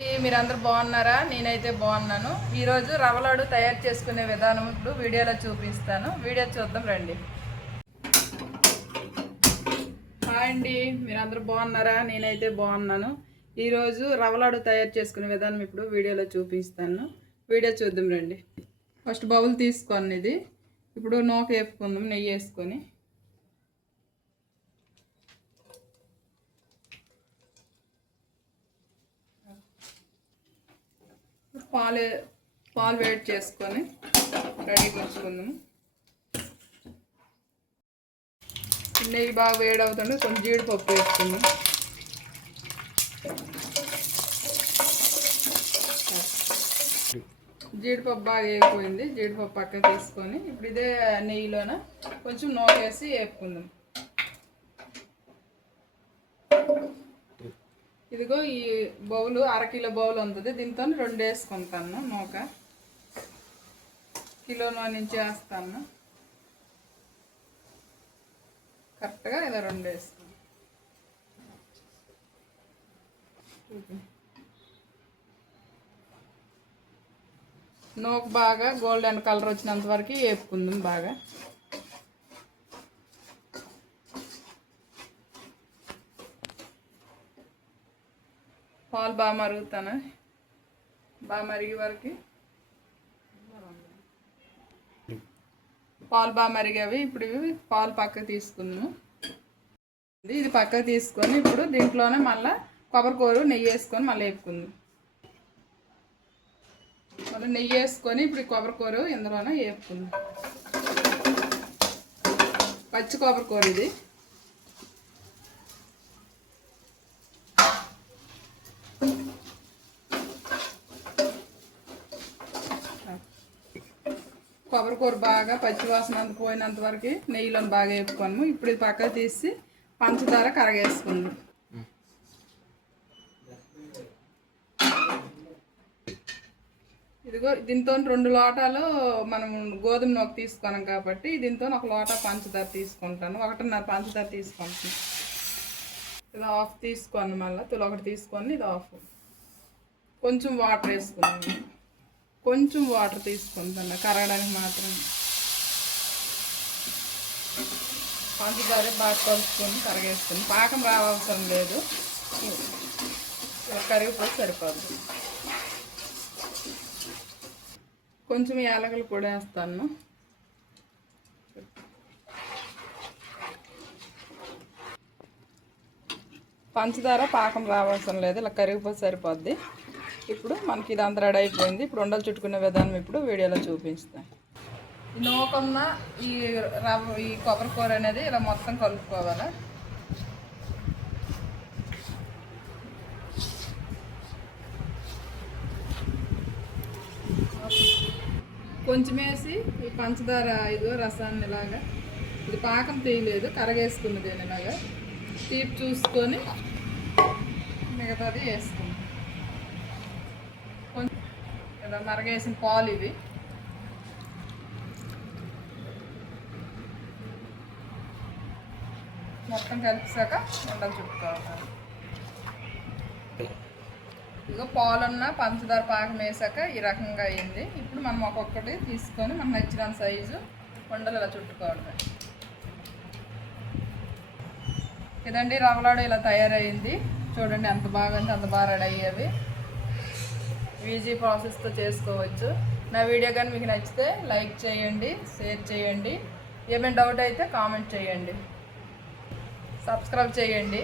మీరందరూ బాగున్నారా? నేనైతే బాగున్నాను. ఈరోజు రవ్వ లడ్డు తయారు చేసుకునే విధానం ఇప్పుడు వీడియోలో చూపిస్తాను. వీడియో చూద్దాం రండి. హాయ్ అండి, మీరందరూ బాగున్నారా? నేనైతే బాగున్నాను. ఈరోజు రవ్వ లడ్డు తయారు చేసుకునే విధానం ఇప్పుడు వీడియోలో చూపిస్తాను. వీడియో చూద్దాం రండి. ఫస్ట్ బౌల్ తీసుకోండి. ఇది ఇప్పుడు నూక వేపుకుందాం నెయ్యి వేసుకొని. పాలు వేడి చేసుకొని రెడీగా ఉంచుకుందాము. నెయ్యి బాగా వేడి అవుతుంటే కొంచెం జీడిపప్పు వేసుకుందాం. జీడిపప్పు బాగా వేగిపోయింది. జీడిపప్పు పక్కన తీసుకొని ఇప్పుడు ఇదే నెయ్యిలోన కొంచెం నూకేసి వేపుకుందాం. ఇదిగో ఈ బౌలు అరకిలో బౌల్ ఉంటుంది. దీంతో 2 వేసుకుంటాను. నూక కిలోలో నుంచి వేస్తాను. కరెక్ట్గా ఇలా 2 వేస్తాను. నూక బాగా గోల్డెన్ కలర్ వచ్చినంత వరకు వేపుకుందాం. బాగా పాలు బాగా మరుగుతాను. బాగా మరిగే వరకు పాలు బాగా మరిగేవి. ఇప్పుడు ఇవి పాలు పక్కకు తీసుకుందాము. ఇది పక్కకు తీసుకొని ఇప్పుడు దీంట్లోనే మళ్ళీ కొబ్బరికూర నెయ్యి వేసుకొని మళ్ళీ వేపుకుందాం. మళ్ళీ నెయ్యి వేసుకొని ఇప్పుడు కొబ్బరికూర ఇందులోనే వేపుకుందాం. పచ్చి కొబ్బరికూర ఇది. కొబ్బరికూర బాగా పచ్చివాసన పోయినంత వరకు నెయ్యిలో బాగా వేపుకోము. ఇప్పుడు ఇది పక్కకు తీసి పంచదార కరగేసుకుందాం. ఇదిగో దీంతో 2 లోటాలు మనం గోధుమ నూక తీసుకున్నాం కాబట్టి దీంతో 1 లోటా పంచదార తీసుకుంటాను. 1.5 పంచదార తీసుకుంటాను. ఇది ఆఫ్ తీసుకోండి. మళ్ళీ ఒకటి తీసుకొని ఇది ఆఫ్. కొంచెం వాటర్ వేసుకున్నాను. కొంచెం వాటర్ తీసుకుంటాను కరగడానికి మాత్రం. పంచదార బాగా కలుపుకొని కరగేసుకొని పాకం రావవసరం లేదు. కరిగిపోతే సరిపోద్ది. కొంచెం యాలకులు కూడా వేస్తాను. పంచదార పాకం రావసరం లేదు. ఇలా కరిగిపోతే సరిపోద్ది. ఇప్పుడు మనకి ఇదంతా రెడీ అయిపోయింది. ఇప్పుడు ఉండలు చుట్టుకునే విధానం ఇప్పుడు వీడియోలో చూపిస్తాను. ఈ నూకన్న ఈ కొబ్బరికూర అనేది ఇలా మొత్తం కలుపుకోవాలి. కొంచెం వేసి ఈ పంచదార ఇదిగో రసాన్ని ఇలాగా, ఇది పాకం తీయలేదు, కరగేసుకున్నది ఇలాగా తీపి చూసుకొని మిగతాది వేసుకుంది. కొంచెం ఇలా మరగేసిన పాలు ఇవి. మొత్తం కలిపిసాక ఉండలు చుట్టుకోవాలి. ఇదిగో పాలున్న పంచదార పాకం వేసాక ఈ రకంగా అయింది. ఇప్పుడు మనం ఒక్కొక్కటి తీసుకొని మనకు నచ్చిన సైజు ఉండలు ఇలా చుట్టుకోవడమే. ఇదండి రవ్వ లడ్డు ఇలా తయారైంది. చూడండి ఎంత బాగా అంత బాగా రెడీ అయ్యేవి. ఈజీ ప్రాసెస్తో చేసుకోవచ్చు. నా వీడియో కానీ మీకు నచ్చితే లైక్ చేయండి, షేర్ చేయండి. ఏమైనా డౌట్ అయితే కామెంట్ చేయండి, సబ్స్క్రైబ్ చేయండి.